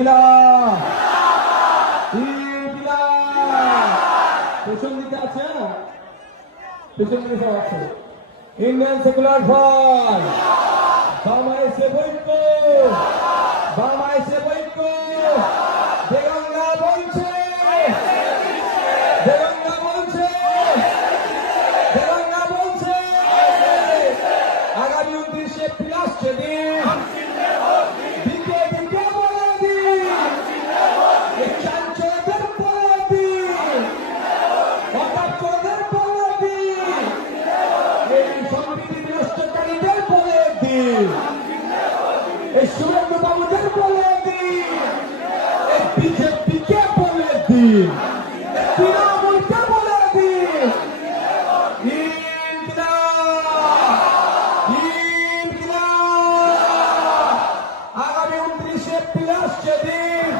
ইনকিলাব ইনকিলাব পেছন দিকে আছে পেছন দিকে সব আছে ইন্ডিয়ান সেকুলার ফ্রন্ট বাংলাদেশে বৈক্য বাংলাদেশে বৈক্য দেগঙ্গা বলছে দেগঙ্গা বলছে দেগঙ্গা বলছে আগামী 29 এপ্রিল আসছে দিন দিকে দিকে বলে দিন এই চাঞ্চল্যদের বলে দিন হতাশদের বলে দিন এই সম্প্রীতি বিনষ্টকারীদের বলে দিন এই সুরেন্দ্র বাবুদের বলে দিন এই বিজেপিকে বলে দিন তৃণমূলকে বলে দিন ইনকিলাব আগামী 29 এপ্রিল আসছে দিন